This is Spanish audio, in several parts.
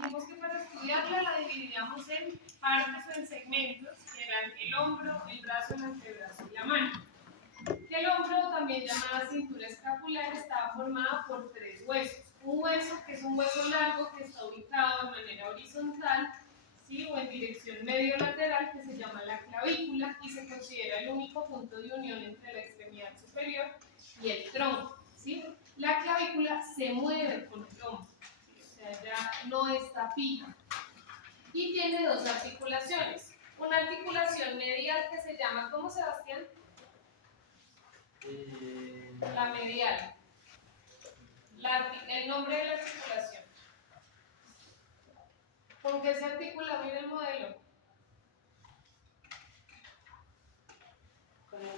dijimos que para estudiarla la dividiríamos en partes o en segmentos, que eran el hombro, el brazo, el antebrazo y la mano. El hombro, también llamada cintura escapular, estaba formada por tres huesos. Un hueso que es un hueso largo que está ubicado de manera horizontal, ¿sí? O en dirección medio-lateral, que se llama la clavícula y se considera el único punto de unión entre la extremidad superior y el tronco, ¿sí? La clavícula se mueve con el hombro, ¿sí? O sea, ya no está fija. Y tiene dos articulaciones. Una articulación medial que se llama, ¿cómo, Sebastián? La medial. El nombre de la articulación. ¿Con qué se articula? Mira el modelo. Con el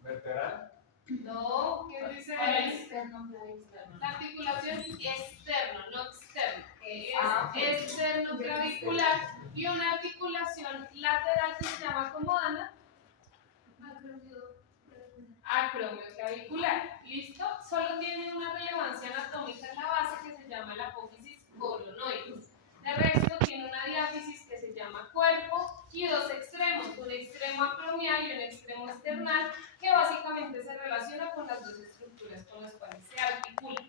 vertebral. No, ¿qué dice el él? externo. La articulación externo, no externo. Es externo clavicular y una articulación lateral que se llama como, Ana, acromioclavicular. ¿Listo? Solo tiene una relevancia anatómica en la base que se llama la apófisis coronoides. De resto tiene una diáfisis que se llama cuerpo y dos extremos, un extremo acromial y un extremo external, que básicamente se relaciona con las dos estructuras con las cuales se articulan.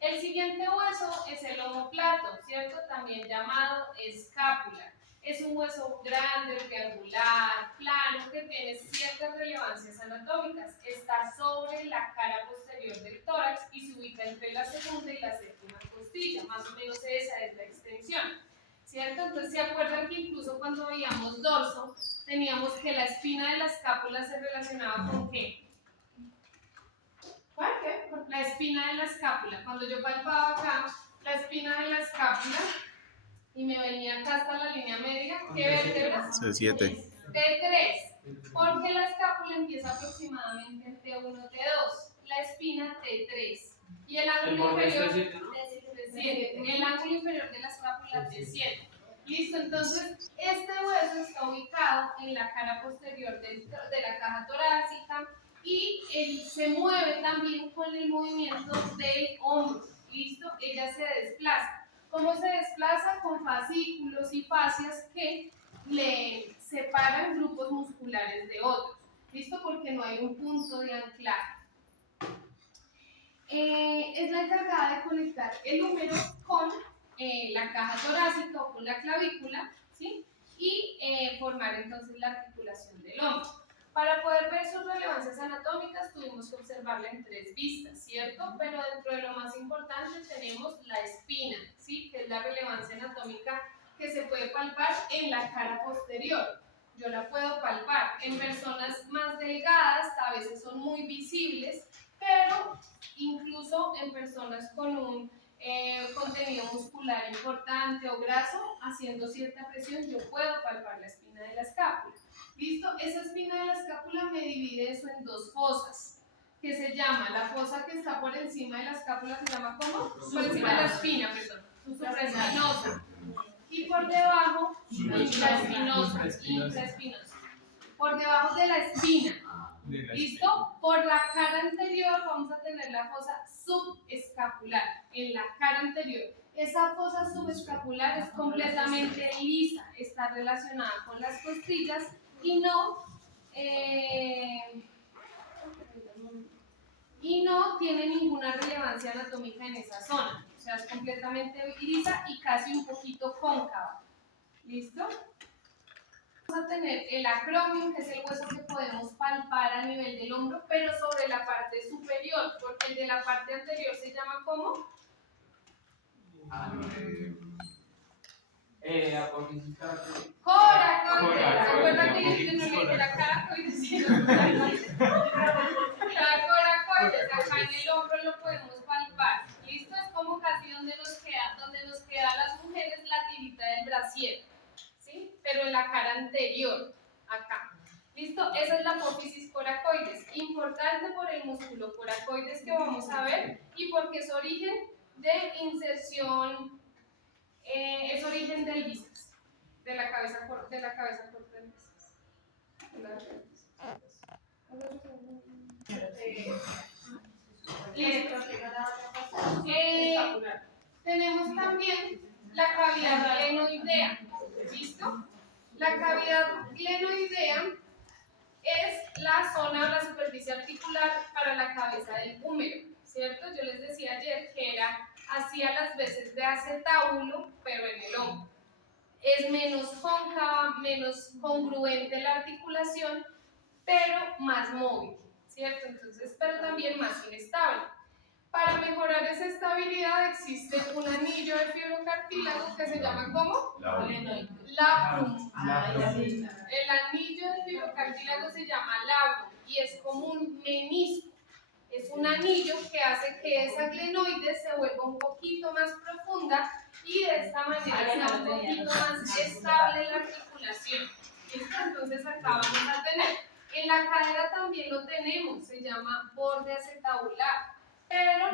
El siguiente hueso es el omóplato, ¿cierto? También llamado escápula. Es un hueso grande, triangular, plano, que tiene ciertas relevancias anatómicas. Está sobre la cara posterior del tórax y se ubica entre la segunda y la séptima costilla. Más o menos esa es la extensión, ¿cierto? Entonces, ¿se acuerdan que incluso cuando veíamos dorso, teníamos que la espina de la escápula se relacionaba con qué? ¿Cuál qué? La espina de la escápula. Cuando yo palpaba acá, la espina de la escápula, y me venía acá hasta la línea media, ¿qué vértebra? C7. T3, porque la escápula empieza aproximadamente en T1, T2, la espina T3, y el ángulo inferior T7, el ángulo inferior de la escápula T7. Listo, entonces este hueso está ubicado en la cara posterior de la caja torácica y él se mueve también con el movimiento del hombro. Listo, ella se desplaza. ¿Cómo se desplaza? Con fascículos y fascias que le separan grupos musculares de otros. ¿Listo? Porque no hay un punto de anclaje. Es la encargada de conectar el húmero con la caja torácica o con la clavícula, ¿sí? Y formar entonces la articulación del hombro. Para poder ver sus relevancias anatómicas tuvimos que observarla en tres vistas, ¿cierto? Pero dentro de lo más importante tenemos la espina, ¿sí? Que es la relevancia anatómica que se puede palpar en la cara posterior. Yo la puedo palpar. En personas más delgadas a veces son muy visibles, pero incluso en personas con un contenido muscular importante o graso, haciendo cierta presión, yo puedo palpar la espina de la escápula. ¿Listo? Esa espina de la escápula me divide eso en dos fosas, que se llama, la fosa que está por encima de la escápula se llama ¿cómo? Por encima de la espina, perdón, supraespinosa. Y por debajo, intraespinosa. Por debajo de la espina. ¿Listo? Por la cara anterior vamos a tener la fosa subescapular, en la cara anterior. Esa fosa subescapular es completamente lisa, está relacionada con las costillas y no tiene ninguna relevancia anatómica en esa zona. O sea, es completamente lisa y casi un poquito cóncava. ¿Listo? Vamos a tener el acromion, que es el hueso que podemos palpar a nivel del hombro, pero sobre la parte superior, porque el de la parte anterior se llama ¿cómo? Apófisis Coracoides. ¿Se acuerdan que yo no le dije la caracoides? La coracoides, acá en el hombro lo podemos palpar. ¿Listo? Es como casi donde nos queda a las mujeres la tirita del brasier, ¿sí? Pero en la cara anterior, acá. ¿Listo? Esa es la apófisis coracoides. Importante por el músculo coracoides que vamos a ver y porque es origen de inserción, es origen del bíceps, de la cabeza corta del bíceps. Listo. Tenemos también la cavidad glenoidea. ¿Listo? La cavidad glenoidea es la zona o la superficie articular para la cabeza del húmero, ¿cierto? Yo les decía ayer que era así a las veces de acetábulo, pero en el hombro. Es menos cóncava, menos congruente la articulación, pero más móvil, ¿cierto? Entonces, pero también más inestable. Para mejorar esa estabilidad existe un anillo de fibrocartílago que se llama ¿cómo? Labrum. El anillo de fibrocartílago se llama labrum y es como un menisco. Es un anillo que hace que esa glenoide se vuelva un poquito más profunda y de esta manera sea un poquito más estable la articulación. ¿Listo? Entonces acá vamos a tener. En la cadera también lo tenemos, se llama borde acetabular, pero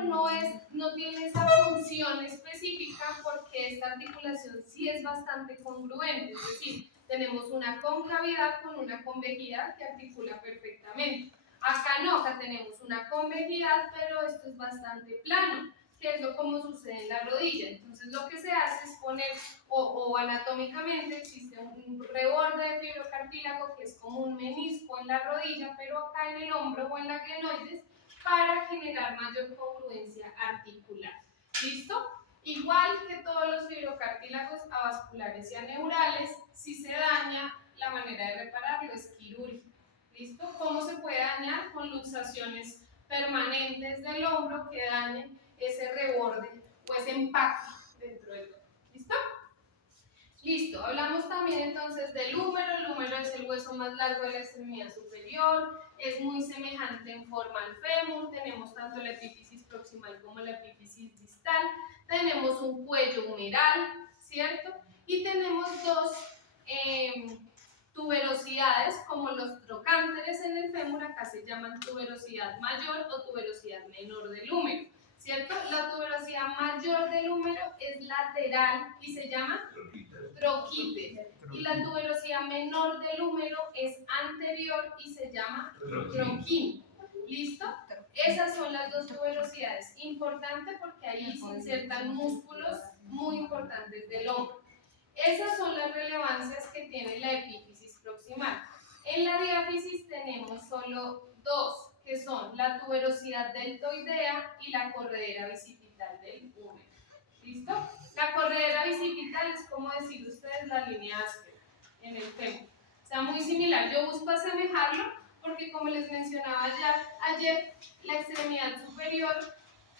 no tiene esa función específica porque esta articulación sí es bastante congruente, es decir, tenemos una concavidad con una convejidad que articula perfectamente. Acá no, acá tenemos una convejidad, pero esto es bastante plano, que es lo como sucede en la rodilla. Entonces lo que se hace es poner, o anatómicamente existe un reborde de fibrocartílago que es como un menisco en la rodilla, pero acá en el hombro o en la glenoides, para generar mayor congruencia articular. ¿Listo? Igual que todos los fibrocartílagos avasculares y aneurales, si se daña, la manera de repararlo es quirúrgica. ¿Listo? ¿Cómo se puede dañar? Con luxaciones permanentes del hombro que dañen ese reborde o ese empaque dentro del hombro. ¿Listo? Listo. Hablamos también entonces del húmero. El húmero es el hueso más largo de la extremidad superior. Es muy semejante en forma al fémur. Tenemos tanto la epífisis proximal como la epífisis distal. Tenemos un cuello humeral, ¿cierto? Y tenemos dos tuberosidades, como los trocánteres en el fémur, acá se llaman tuberosidad mayor o tuberosidad menor del húmero, ¿cierto? La tuberosidad mayor del húmero es lateral y se llama troquíter, y la tuberosidad menor del húmero es anterior y se llama troquín. ¿Listo? Esas son las dos tuberosidades. Importante porque ahí se insertan músculos muy importantes del hombro. Esas son las relevancias que tiene la epífisis proximal. En la diáfisis tenemos solo dos, que son la tuberosidad deltoidea y la corredera bicipital del húmero. ¿Listo? La corredera bicipital es como decir ustedes la línea áspera en el fémur. O sea, muy similar. Yo busco asemejarlo porque, como les mencionaba ayer, la extremidad superior,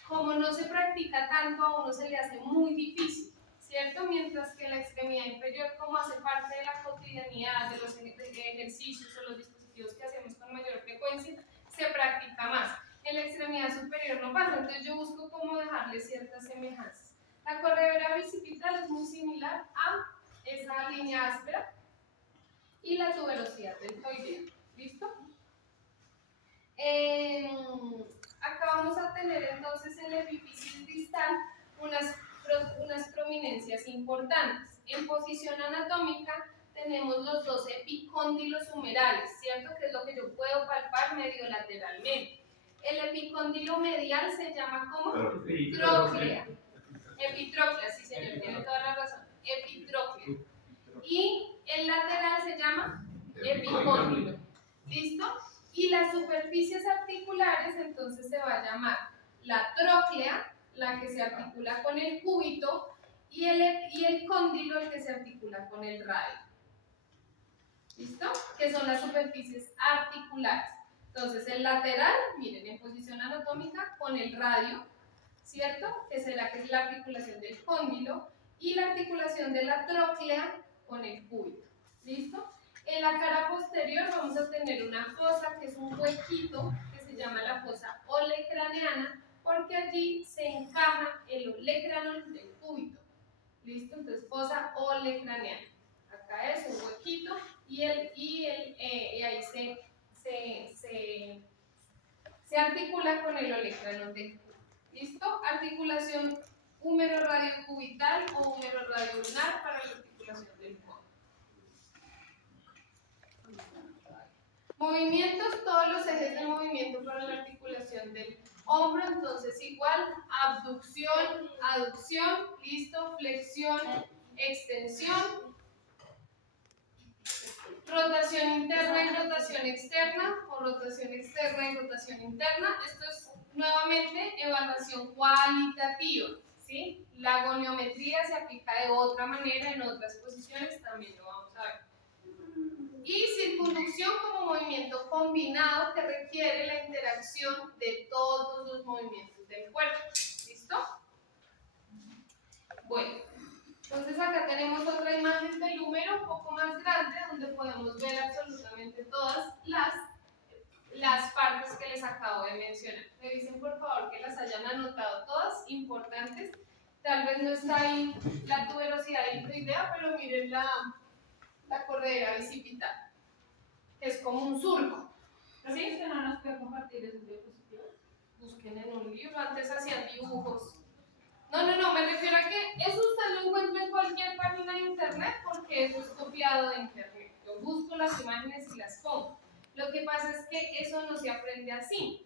como no se practica tanto, a uno se le hace muy difícil, ¿cierto? Mientras que la extremidad inferior, como hace parte de la cotidianidad, de los ejercicios o los dispositivos que hacemos con mayor frecuencia, se practica más. En la extremidad superior no pasa, entonces yo busco cómo dejarle ciertas semejanzas. La corredera bicipital es muy similar a esa línea áspera y la tuberosidad deltoidea. ¿Listo? Acá vamos a tener entonces en la epífisis distal unas prominencias importantes. En posición anatómica tenemos los dos epicóndilos humerales, ¿cierto? Que es lo que yo puedo palpar medio lateralmente. El epicóndilo medial se llama ¿cómo? Tróclea. Epitróclea, sí señor, tiene toda la razón. Epitróclea. Y el lateral se llama epicóndilo. ¿Listo? Y las superficies articulares entonces se va a llamar la tróclea, la que se articula con el cúbito, y el cóndilo, el que se articula con el radio. ¿Listo? Que son las superficies articulares. Entonces el lateral, miren, en posición anatómica con el radio, ¿cierto? Que es la articulación del cóndilo, y la articulación de la tróclea con el cúbito. ¿Listo? En la cara posterior vamos a tener una fosa que es un huequito que se llama la fosa olecraneana, porque allí se encaja el olecranon del cúbito. ¿Listo? Entonces fosa olecraneana. Acá es un huequito y ahí se articula con el olecranon del cúbito. ¿Listo? Articulación húmero radiocubital o húmero radioulnar para la articulación del cúbito. Movimientos, todos los ejes de movimiento para la articulación del Hombro, entonces igual, abducción, aducción, listo, flexión, extensión, rotación interna y rotación externa, o rotación externa y rotación interna. Esto es nuevamente evaluación cualitativa, ¿sí? La goniometría se aplica de otra manera en otras posiciones, también lo vamos a ver. Y circunducción como movimiento combinado que requiere la interacción de todos los movimientos del cuerpo. ¿Listo? Bueno, entonces acá tenemos otra imagen del húmero un poco más grande donde podemos ver absolutamente todas las partes que les acabo de mencionar. Revisen por favor que las hayan anotado todas, importantes. Tal vez no está ahí la tuberosidad hidroidea, pero miren la corredera bicipital. Es como un surco. ¿Sí? ¿Que no nos puede compartir esos diapositivas? Busquen en un libro, antes hacían dibujos. No, me refiero a que eso usted lo encuentra en cualquier página de internet porque eso es copiado de internet. Yo busco las imágenes y las pongo. Lo que pasa es que eso no se aprende así.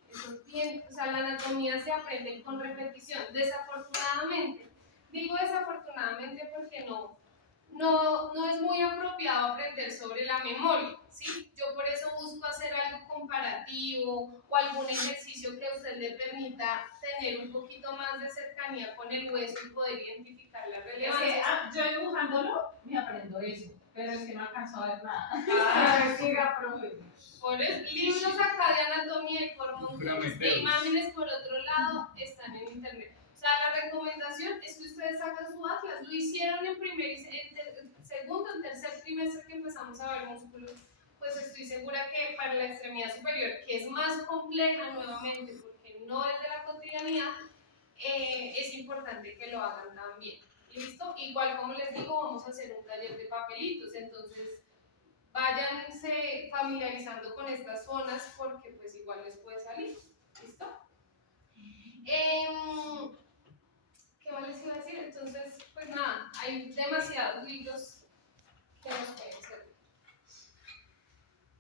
La anatomía se aprende con repetición. Desafortunadamente, digo desafortunadamente porque no es muy apropiado aprender sobre la memoria, ¿sí? Yo por eso busco hacer algo comparativo o algún ejercicio que a usted le permita tener un poquito más de cercanía con el hueso y poder identificar la relevancia. Yo dibujándolo me aprendo eso, pero es que no alcanzo a ver nada. Siga, profe. Por eso, libros acá de anatomía y por montones de imágenes por otro lado están en internet. O sea, la recomendación es que ustedes hagan su atlas. Lo hicieron en segundo, en tercer trimestre que empezamos a ver músculos. Pues estoy segura que para la extremidad superior, que es más compleja nuevamente porque no es de la cotidianidad, es importante que lo hagan también. ¿Listo? Igual como les digo, vamos a hacer un taller de papelitos, entonces váyanse familiarizando con estas zonas porque pues igual les puede salir. ¿Listo? ¿Qué más les iba a decir? Entonces, pues nada, hay demasiados libros que nos pueden servir.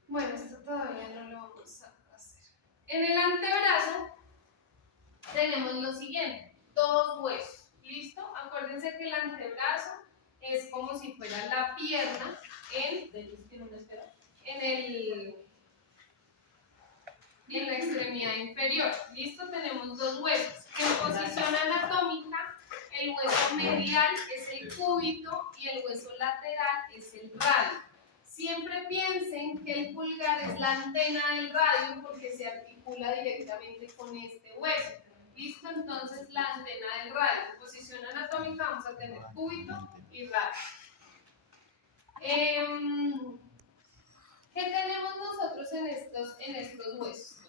Bueno, esto todavía no lo vamos a hacer. En el antebrazo tenemos lo siguiente, dos huesos. ¿Listo? Acuérdense que el antebrazo es como si fuera la pierna en la extremidad inferior. ¿Listo? Tenemos dos huesos. En posición anatómica, el hueso medial es el cúbito y el hueso lateral es el radio. Siempre piensen que el pulgar es la antena del radio porque se articula directamente con este hueso. ¿Listo? Entonces la antena del radio. En posición anatómica vamos a tener cúbito y radio. ¿Qué tenemos nosotros en estos huesos?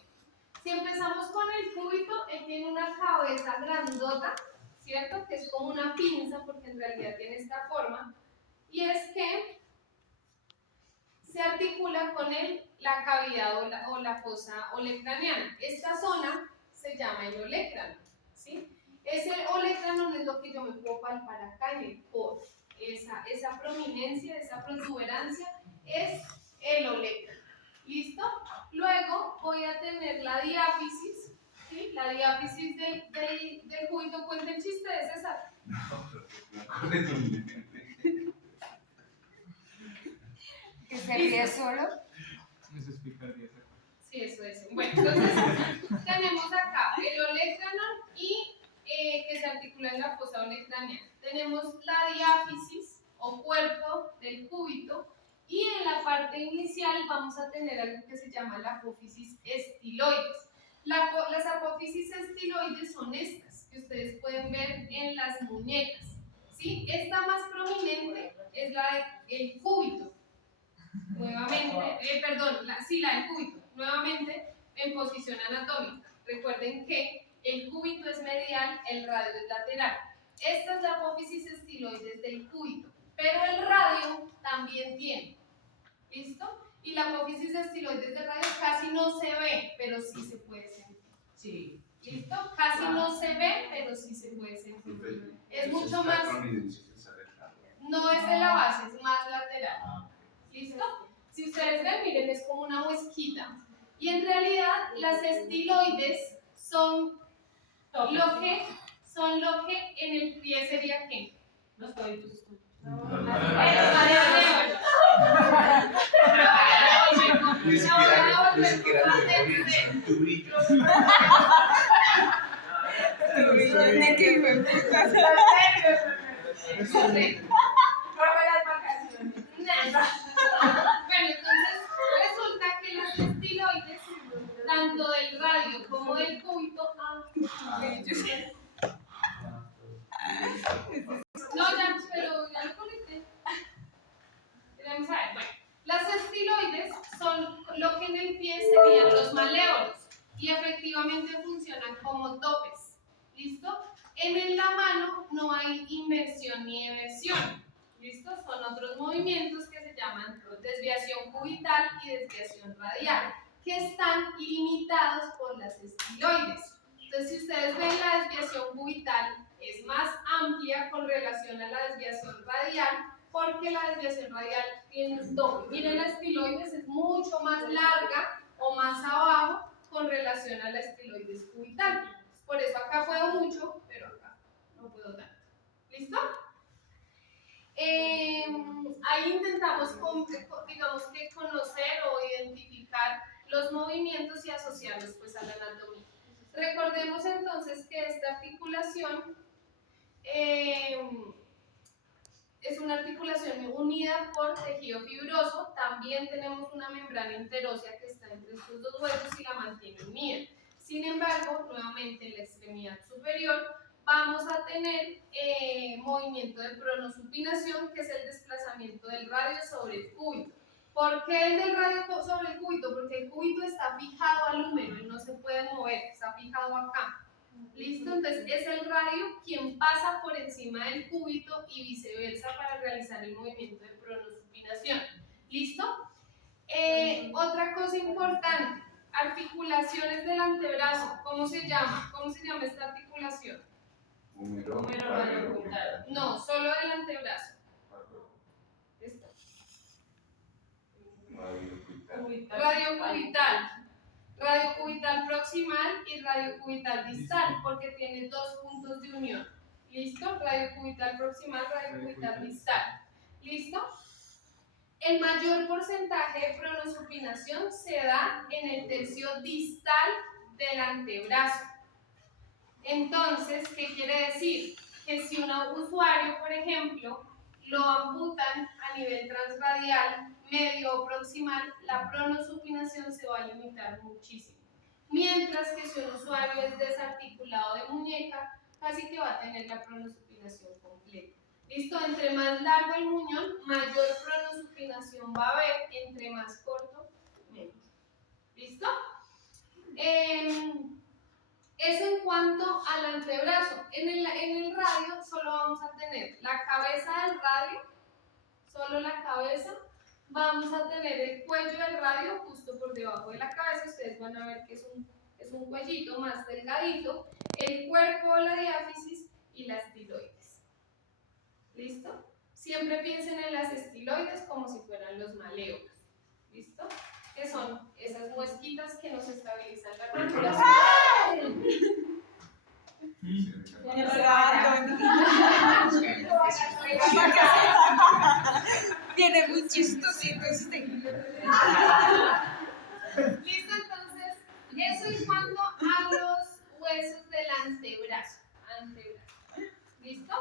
Si empezamos con el cúbito, él tiene una cabeza grandota, ¿cierto? Que es como una pinza, porque en realidad tiene esta forma. Y es que se articula con la cavidad o la fosa olecraniana. Esta zona se llama el olecrano, ¿sí? Ese olecrano no es lo que yo me puedo palpar acá en el codo. Esa prominencia, esa protuberancia es el olecrano. ¿Listo? Luego voy a tener la diáfisis, ¿sí? La diáfisis del cúbito. Cuenta el chiste de César. ¿Que se ríe solo? Sí, eso es. Bueno, entonces tenemos acá el olecrano y que se articula en la fosa olecraniana. Tenemos la diáfisis o cuerpo del cúbito y en la parte inicial vamos a tener algo que se llama la apófisis estiloides. Las apófisis estiloides son estas que ustedes pueden ver en las muñecas, ¿sí? Esta más prominente es la del cúbito. Nuevamente, la del cúbito. Nuevamente en posición anatómica. Recuerden que el cúbito es medial, el radio es lateral. Esta es la apófisis estiloides del cúbito, pero el radio también tiene. ¿Listo? Y la apófisis estiloides del radio casi no se ve, pero sí se puede sentir. Sí. ¿Listo? Casi no se ve, pero sí se puede sentir. Es mucho más. No es de la base, es más lateral. ¿Listo? Si ustedes ven, miren, es como una huesquita. Y en realidad las estiloides son Lo que son lo que en el pie sería ¿qué? Los coditos. Ni siquiera son tu brillo. ¿De qué fue puta? Bueno, entonces resulta que las estiloides, tanto del radio como del cúbito, no, ya, pero ya lo conecté. Vamos a ver, bueno, las estiloides son lo que en el pie serían los maléolos y efectivamente funcionan como topes. ¿Listo? En la mano no hay inversión ni eversión. ¿Listo? Son otros movimientos que se llaman desviación cubital y desviación radial, que están limitados por las estiloides. Entonces, si ustedes ven la desviación cubital es más amplia con relación a la desviación radial, porque la desviación radial tiene un tope. Miren, la estiloides es mucho más larga o más abajo con relación a la estiloides cubital. Por eso acá puedo mucho, pero acá no puedo tanto. ¿Listo? Ahí intentamos, digamos que conocer o identificar los movimientos y asociarlos pues a la anatomía. Recordemos entonces que esta articulación es una articulación unida por tejido fibroso. También tenemos una membrana interósea que está entre estos dos huesos y la mantiene unida. Sin embargo, nuevamente en la extremidad superior vamos a tener movimiento de pronosupinación, que es el desplazamiento del radio sobre el cúbito. ¿Por qué el del radio sobre el cúbito? Porque el cúbito está fijado al húmero y no se puede mover, está fijado acá. ¿Listo? Entonces es el radio quien pasa por encima del cúbito y viceversa para realizar el movimiento de pronosupinación. ¿Listo? Otra cosa importante, articulaciones del antebrazo. ¿Cómo se llama? ¿Cómo se llama esta articulación? Húmero, radio cubital. No, solo del antebrazo. ¿Listo? Radio cubital. Radio cubital proximal y radio cubital distal, porque tiene dos puntos de unión. ¿Listo? Radio cubital proximal, radio cubital distal. ¿Listo? El mayor porcentaje de pronosupinación se da en el tercio distal del antebrazo. Entonces, ¿qué quiere decir? Que si un usuario, por ejemplo, lo amputan a nivel transradial, medio o proximal, la pronosupinación se va a limitar muchísimo. Mientras que si un usuario es desarticulado de muñeca, casi que va a tener la pronosupinación completa. ¿Listo? Entre más largo el muñón, mayor pronosupinación va a haber, entre más corto, menos. ¿Listo? Eso en cuanto al antebrazo. En el radio solo vamos a tener la cabeza del radio, solo la cabeza. Vamos a tener el cuello del radio justo por debajo de la cabeza. Ustedes van a ver que es un cuellito más delgadito. El cuerpo, la diáfisis y las estiloides. ¿Listo? Siempre piensen en las estiloides como si fueran los maléolos. ¿Listo? Que son esas muesquitas que nos estabilizan la articulación. Viene muy chistosito usted. Listo, entonces, eso en cuanto a los huesos del antebrazo. ¿Listo?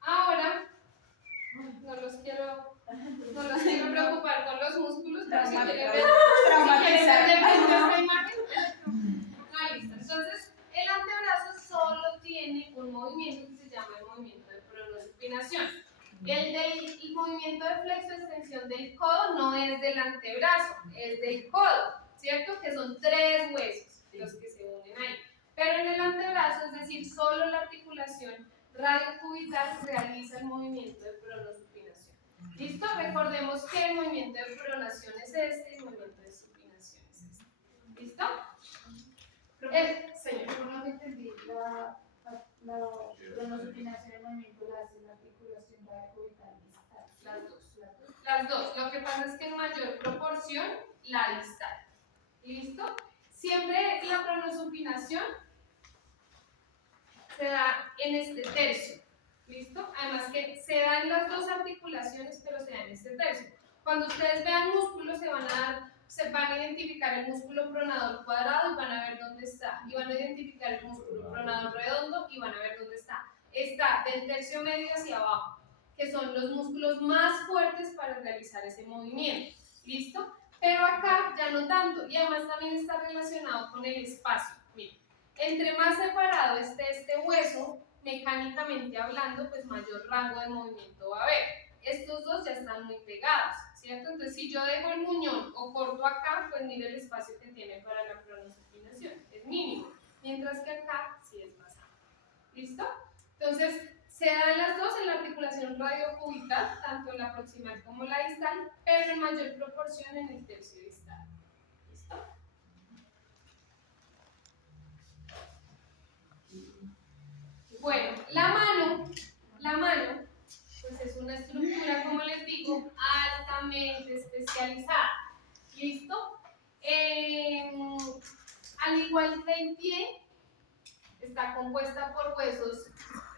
Ahora, no los quiero preocupar con los músculos, pero si quieren ver esta imagen. No, listo. Entonces, el antebrazo solo tiene un movimiento que se llama el movimiento de pronosupinación. El del movimiento de flexo-extensión del codo no es del antebrazo, es del codo, ¿cierto? Que son 3 huesos los que se unen ahí. Pero en el antebrazo, es decir, solo la articulación radiocubital realiza el movimiento de pronosupinación. ¿Listo? Recordemos que el movimiento de pronación es este y el movimiento de supinación es este. ¿Listo? Señor. Yo no entendí la pronosupinación y movimiento la hace la articulación radiocubital distal. Las dos. Lo que pasa es que en mayor proporción la distal. ¿Listo? Siempre la pronosupinación se da en este tercio, ¿listo? Además que se da en las dos articulaciones, pero se da en este tercio. Cuando ustedes vean músculos se van a identificar el músculo pronador cuadrado y van a ver dónde está. Y van a identificar el músculo pronador redondo y van a ver dónde está. Está del tercio medio hacia abajo, que son los músculos más fuertes para realizar ese movimiento, ¿listo? Pero acá ya no tanto, y además también está relacionado con el espacio. Miren, entre más separado esté este hueso, mecánicamente hablando, pues mayor rango de movimiento va a haber. Estos dos ya están muy pegados, ¿cierto? Entonces, si yo dejo el muñón o corto acá, pues mire el espacio que tiene para la pronosupinación, es mínimo, mientras que acá sí es más amplio. ¿Listo? Entonces, se dan las dos en la articulación radiocubital, tanto la proximal como la distal, pero en mayor proporción en el tercio distal. ¿Listo? Bueno, la mano, pues es una estructura, como les digo, altamente especializada. ¿Listo? Al igual que el pie, está compuesta por huesos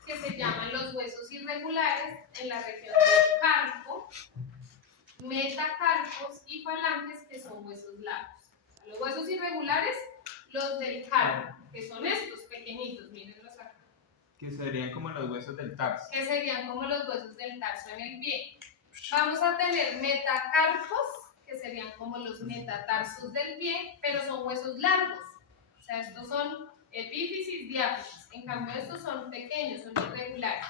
que se llaman los huesos irregulares en la región del carpo, metacarpos y falanges, que son huesos largos. O sea, los huesos irregulares, los del carpo, que son estos pequeñitos, mírenlos acá. Que serían como los huesos del tarso. Que serían como los huesos del tarso en el pie. Vamos a tener metacarpos, que serían como los metatarsos del pie, pero son huesos largos. O sea, estos son epífisis, diáfisis. En cambio, estos son pequeños, son irregulares.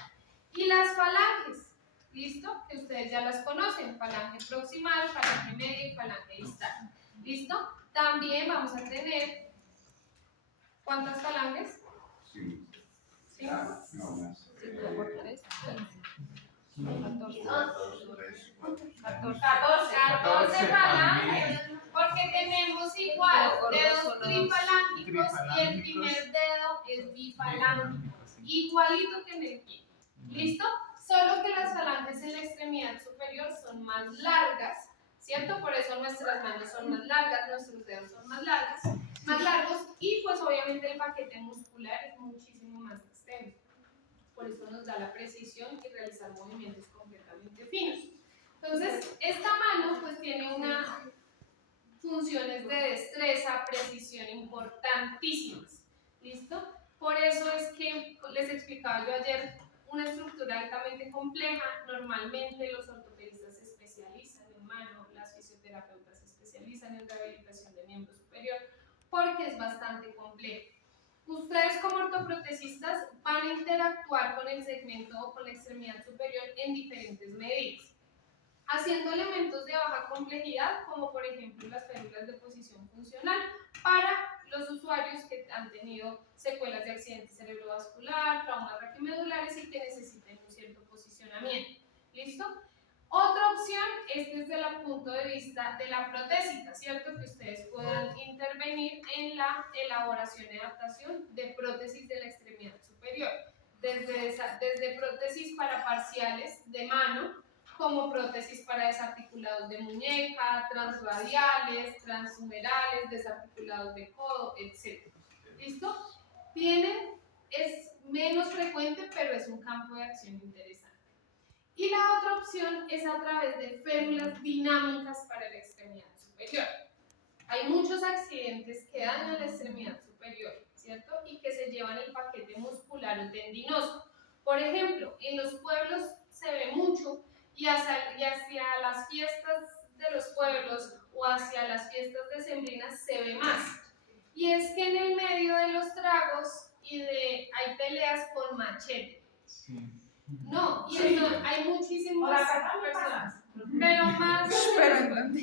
Y las falanges, ¿listo? Que ustedes ya las conocen, falange proximal, falange media y falange distal. ¿Listo? También vamos a tener, ¿cuántas falanges? Sí. ¿Sí? No más. 5 por 3, 14 falanges, porque tenemos igual dedos trifalángicos y el primer dedo es bifalángico, igualito que en el pie. ¿Listo? Solo que las falanges en la extremidad superior son más largas, ¿cierto? Por eso nuestras manos son más largas, nuestros dedos son más largos, y pues obviamente el paquete muscular es muchísimo más extenso. Por eso nos da la precisión y realizar movimientos completamente finos. Entonces, esta mano pues tiene unas funciones de destreza, precisión importantísimas. ¿Listo? Por eso es que les explicaba yo ayer, una estructura altamente compleja. Normalmente los ortopedistas se especializan en mano, las fisioterapeutas se especializan en rehabilitación de miembro superior, porque es bastante complejo. Ustedes como ortoprotecistas van a interactuar con el segmento o con la extremidad superior en diferentes medidas, haciendo elementos de baja complejidad, como por ejemplo las férulas de posición funcional, para los usuarios que han tenido secuelas de accidente cerebrovascular, traumas raquimedulares y que necesiten un cierto posicionamiento. ¿Listo? Otra opción es desde el punto de vista de la protésica, ¿cierto? Que ustedes puedan intervenir en la elaboración y adaptación de prótesis de la extremidad superior, desde prótesis para parciales de mano, como prótesis para desarticulados de muñeca, transradiales, transhumerales, desarticulados de codo, etc. ¿Listo? Es menos frecuente, pero es un campo de acción interesante. Y la otra opción es a través de férulas dinámicas para la extremidad superior. Hay muchos accidentes que dañan la extremidad superior, ¿cierto? Y que se llevan el paquete muscular o tendinoso. Por ejemplo, en los pueblos se ve mucho y hacia las fiestas de los pueblos o hacia las fiestas decembrinas se ve más. Y es que en el medio de los tragos hay peleas con machete. Sí. No, y hay muchísimas personas, pero más. ¿Pero en dónde?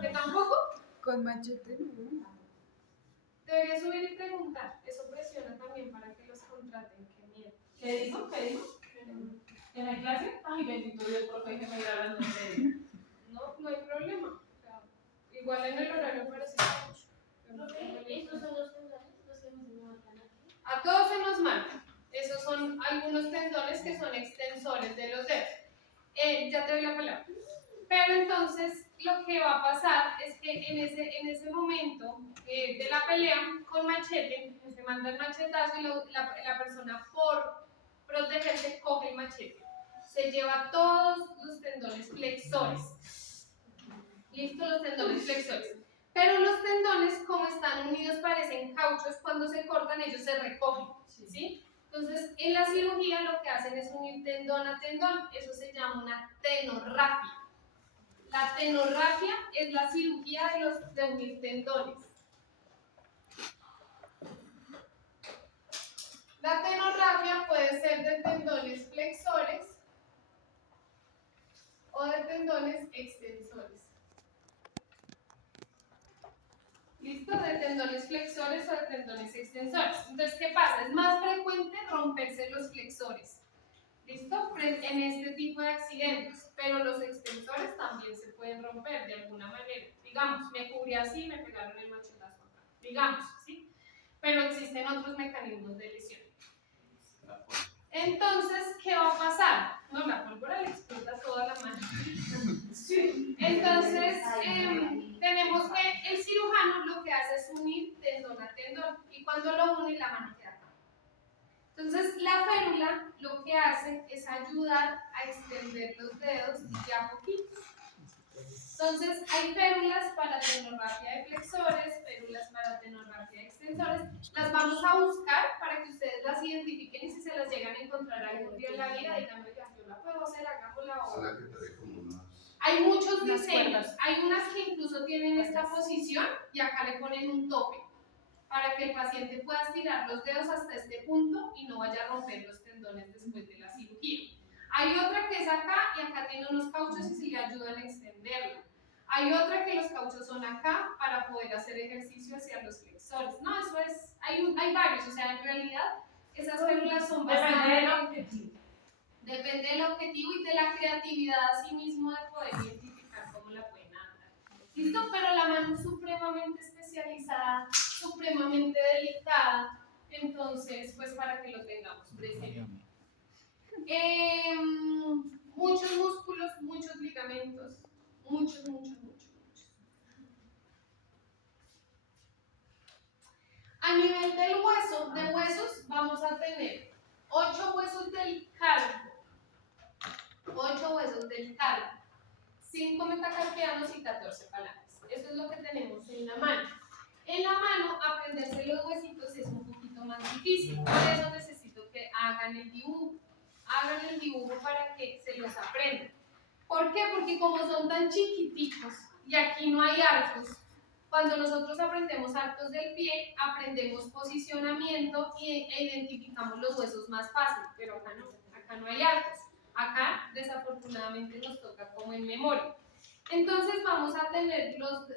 ¿Que tampoco? Con machete, no. Debería subir y preguntar. Eso presiona también para que los contraten. Qué miedo. ¿Qué dijo? ¿Qué dijo? ¿En la clase? Ay, bendito Dios, profe, que me irá hablando en serio. No hay problema. O sea, igual en el horario parece mucho. Estos son los tendones, los que nos marcan aquí. A todos se nos marca. Esos son algunos tendones que son extensores de los dedos. Ya te doy la palabra. Pero entonces lo que va a pasar es que en ese momento de la pelea con machete, se manda el machetazo y la persona por protegerse coge el machete. Se lleva todos los tendones flexores. ¿Listo? Los tendones flexores. Pero los tendones, como están unidos, parecen cauchos. Cuando se cortan, ellos se recogen. ¿Sí? Entonces, en la cirugía lo que hacen es unir tendón a tendón. Eso se llama una tenorrafia. La tenorrafia es la cirugía de unir tendones. La tenorrafia puede ser de tendones flexores o de tendones extensores. ¿Listo? De tendones flexores o de tendones extensores. Entonces, ¿qué pasa? Es más frecuente romperse los flexores. ¿Listo? En este tipo de accidentes. Pero los extensores también se pueden romper de alguna manera. Digamos, me cubrí así y me pegaron el machetazo acá. Digamos, ¿sí? Pero existen otros mecanismos de lesión. Entonces, ¿qué va a pasar? No, la pólvora le explota toda la mano. Sí. Entonces, tenemos que el cirujano lo que hace es unir tendón a tendón. Y cuando lo une, la mano queda acá. Entonces, la férula lo que hace es ayudar a extender los dedos de a poquito. Entonces, hay férulas para tenorrafia de flexores, férulas para tenorrafia de extensores. Las vamos a buscar para que ustedes las identifiquen y si se las llegan a encontrar algún día en la vida, digan, oiga, yo la puedo hacer, hagámosla o... Ojalá que te dé como unas... Hay muchos diseños. Hay unas que incluso tienen esta posición y acá le ponen un tope para que el paciente pueda estirar los dedos hasta este punto y no vaya a romper los tendones después de la cirugía. Hay otra que es acá y acá tiene unos cauchos y se le ayudan a extenderla. Hay otra que los cauchos son acá para poder hacer ejercicio hacia los flexores. No, eso es, hay varios, o sea, en realidad esas férulas son bastante... Depende del objetivo. Depende del objetivo y de la creatividad a sí mismo de poder identificar cómo la pueden andar. ¿Listo? Pero la mano es supremamente especializada, supremamente delicada, entonces, pues para que lo tengamos presente. Muchos músculos, muchos ligamentos, muchos. A nivel del hueso, de huesos, vamos a tener 8 huesos del carpo, 8 huesos del carpo, 5 metacarpianos y 14 palangres. Eso es lo que tenemos en la mano. En la mano, aprenderse los huesitos es un poquito más difícil, por eso necesito que hagan el dibujo. Hagan el dibujo para que se los aprendan. ¿Por qué? Porque como son tan chiquiticos y aquí no hay arcos, cuando nosotros aprendemos arcos del pie, aprendemos posicionamiento e identificamos los huesos más fácil, pero acá no hay arcos. Acá, desafortunadamente, nos toca como en memoria. Entonces, vamos a tener los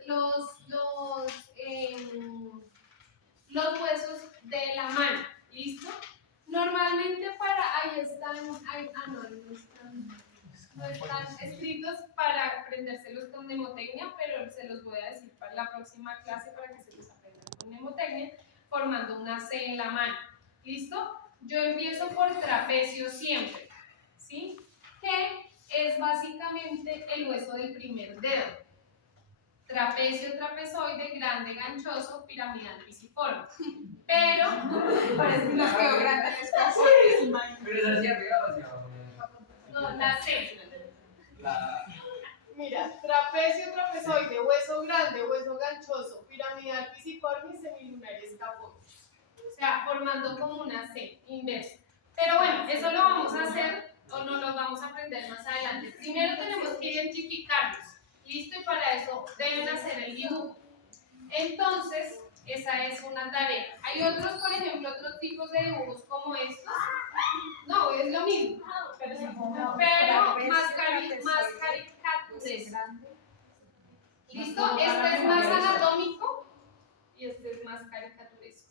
huesos de la mano, ¿listo? Normalmente ahí no están escritos para aprendérselos con mnemotecnia, pero se los voy a decir para la próxima clase para que se los aprendan con mnemotecnia, formando una C en la mano. ¿Listo? Yo empiezo por trapecio siempre, ¿sí? Que es básicamente el hueso del primer dedo. Trapecio, trapezoide, grande, ganchoso, piramidal, pisiforme. Pero Parece que Nos quedó grande el espacio. Pero es hacia arriba o hacia abajo. no, la C. La... Mira, trapecio, trapezoide, hueso grande, hueso ganchoso, piramidal, pisiforme y semilunar escafoide. O sea, formando como una C inversa. Pero bueno, eso lo vamos a hacer o no lo vamos a aprender más adelante. Primero tenemos que identificarlos. ¿Listo? Y para eso deben hacer el dibujo. Entonces, esa es una tarea. Hay otros, por ejemplo, otros tipos de dibujos como estos. No, es lo mismo. Pero más caricaturesco. ¿Listo? Este es más anatómico y este es más caricaturesco.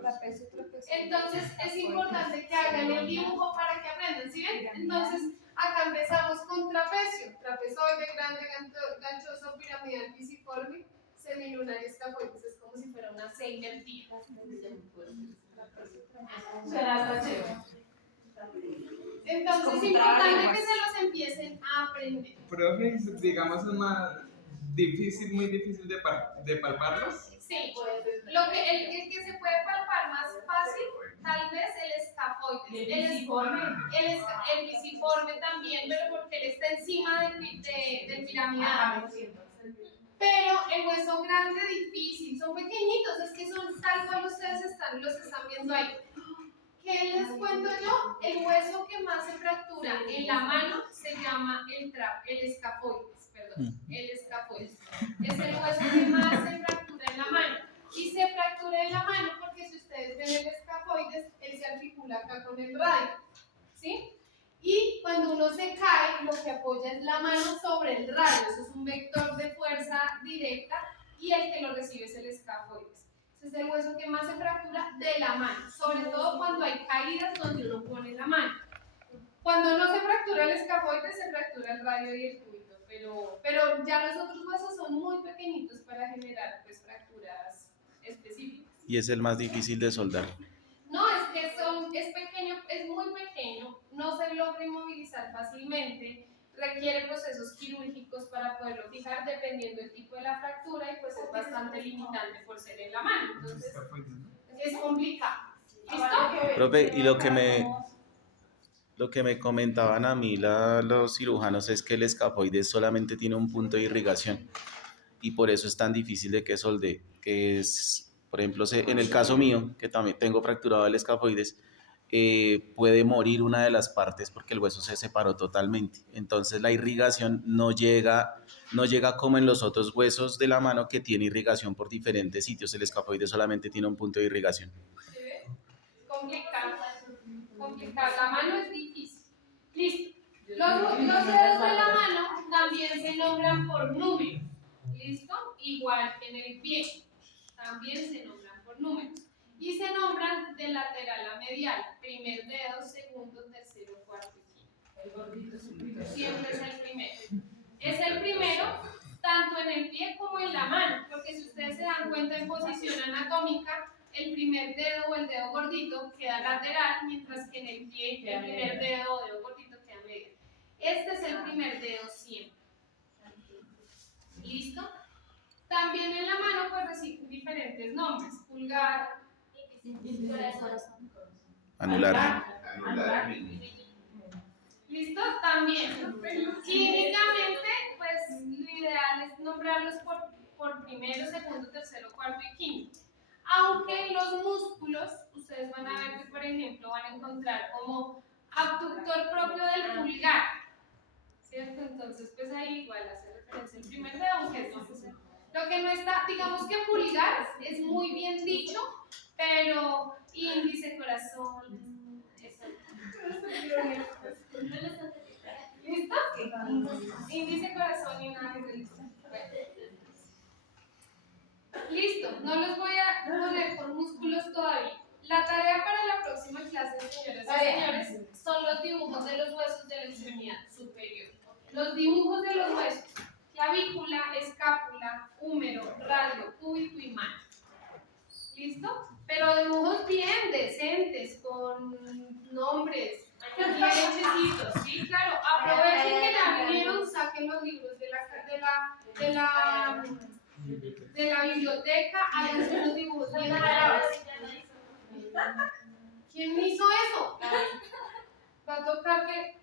Trapecio. Entonces es importante que hagan el dibujo para que aprendan, ¿sí ven? Entonces acá empezamos con trapecio, trapezoide, grande, ganchoso, piramidal, pisiforme, semilunar y escafoides. Es como si fuera una C invertida. será hasta chévere. Entonces es importante que se los empiecen empiecen a aprender. Profe, digamos es más difícil, muy difícil de palparlos. Sí, el que se puede palpar más fácil, tal vez el escafoides. El biciforme también, pero porque él está encima del piramidal. Pero el hueso grande difícil, son pequeñitos, es que son tal cual ustedes los están viendo ahí. ¿Qué les cuento yo? El hueso que más se fractura en la mano se llama el escafoides, perdón, el escafoides. Es el hueso que más se fractura en la mano. Y se fractura en la mano porque si ustedes ven el escafoides, él se articula acá con el radio, ¿sí? Y cuando uno se cae, lo que apoya es la mano sobre el radio, eso es un vector de fuerza directa y el que lo recibe es el escafoides. Ese es el hueso que más se fractura de la mano, sobre todo cuando hay caídas donde uno pone la mano. Cuando no se fractura el escafoides, se fractura el radio y el cúbito, pero ya los otros huesos son muy pequeñitos para generar pues, fracturas específicas. Y es el más difícil de soldar. No, es que es pequeño, es muy pequeño, no se logra inmovilizar fácilmente, requiere procesos quirúrgicos para poderlo fijar dependiendo del tipo de la fractura y pues es bastante limitante por ser en la mano, entonces es complicado. ¿Listo? Profe, y lo que me comentaban a mí los cirujanos es que el escafoides solamente tiene un punto de irrigación y por eso es tan difícil de que solde, que es, por ejemplo, en el caso mío, que también tengo fracturado el escafoides, puede morir una de las partes porque el hueso se separó totalmente. Entonces la irrigación no llega como en los otros huesos de la mano que tiene irrigación por diferentes sitios. El escafoides solamente tiene un punto de irrigación. ¿Sí ve? Complicado. La mano es difícil. Listo. Los dedos de la mano también se nombran por números. ¿Listo? Igual que en el pie. También se nombran por números. Y se nombran de lateral a medial. Primer dedo, segundo, tercero, cuarto y quinto. El gordito es el primero. Siempre es el primero. Es el primero tanto en el pie como en la mano. Porque si ustedes se dan cuenta en posición anatómica, el primer dedo o el dedo gordito queda lateral, mientras que en el pie el primer dedo o dedo gordito queda medial. Este es el primer dedo siempre. ¿Listo? También en la mano pues reciben diferentes nombres. Pulgar, Anular. Anular. ¿listo? También. Clínicamente, pues lo ideal es nombrarlos por primero, segundo, tercero, cuarto y quinto. Aunque los músculos, ustedes van a ver que, por ejemplo, van a encontrar como abductor propio del pulgar, ¿cierto? Entonces, pues ahí igual hace referencia al primer dedo, aunque es necesario. Lo que no está, digamos que pulgar es muy bien dicho, pero índice, corazón, ¿listo? Índice, corazón y nada de listo. Listo, no los voy a poner por músculos todavía. La tarea para la próxima clase, señoras y señores, son los dibujos de los huesos de la extremidad superior. Los dibujos de los huesos, clavícula, escápula, húmero, radio, cúbito y mano. ¿Listo? Pero dibujos bien decentes, con nombres, bien hechecitos, ¿sí? Claro, aprovechen que ya vinieron, saquen los libros de la biblioteca, háganse los dibujos bien claros. ¿Quién hizo eso? Va a tocar que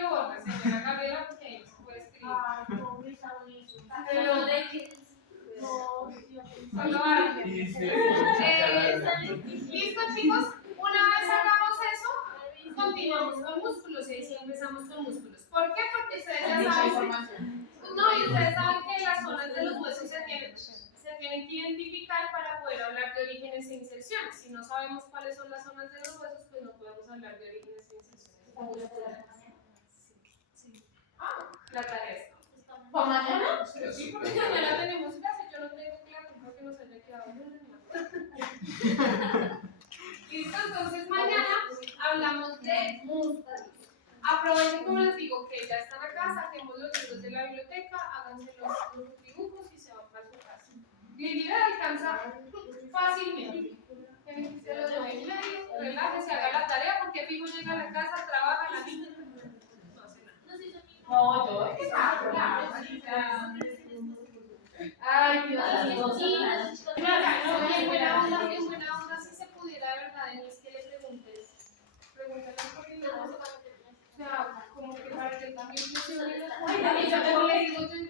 lo borre, señora Gabriela, porque no se puede escribir. Pero solo arte. ¿Listo, chicos? Una vez hagamos eso, continuamos con músculos y ahí sí empezamos con músculos. ¿Por qué? Porque ustedes ya saben. No, y ustedes saben que las zonas de los huesos se tienen que identificar para poder hablar de orígenes e inserciones. Si no sabemos cuáles son las zonas de los huesos, pues no podemos hablar de orígenes e inserciones. Sí. La tarea está. ¿Para mañana? Sí, porque mañana tenemos clase, yo no tengo clase, creo que nos haya quedado ¿listo? Entonces mañana hablamos de músculos. Aprovechen, como les digo, que ya están acá, saquemos los libros de la biblioteca, háganse los dibujos y se van para su casa. Lili alcanza fácilmente. Tienen que ser los 9:30, relájese, haga la tarea, porque fijo llega a la casa, trabaja, la niña, no hace nada. No, yo es que Ay, Dios mío. Y en buena onda, si se pudiera, de verdad, es que le pregúntale porque no, o sea, como que para que él también funcione. Ay, también yo Como le digo, yo